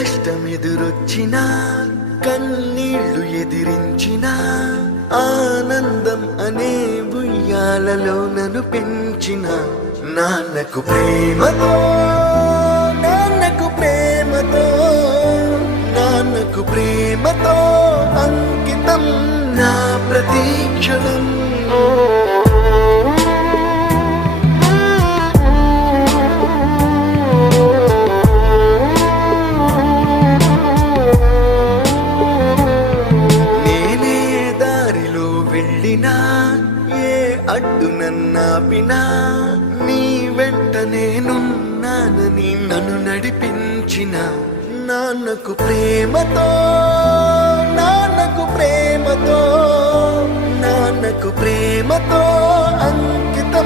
కష్టమెదురొచ్చినా కన్నీళ్లు ఎదిరించినా ఆనందం అనే ఉయ్యాలలో నన్ను పెంచిన నాన్నకు ప్రేమతో నాన్నకు ప్రేమతో నాన్నకు ప్రేమతో అంకితం నా ప్రతీక్షణం. వెళ్ళినా ఏ అడ్డు నన్నాపినా నీ వెంట నేనున్నానని నన్ను నడిపించిన నాన్నకు ప్రేమతో నాన్నకు ప్రేమతో నాన్నకు ప్రేమతో అంకితం.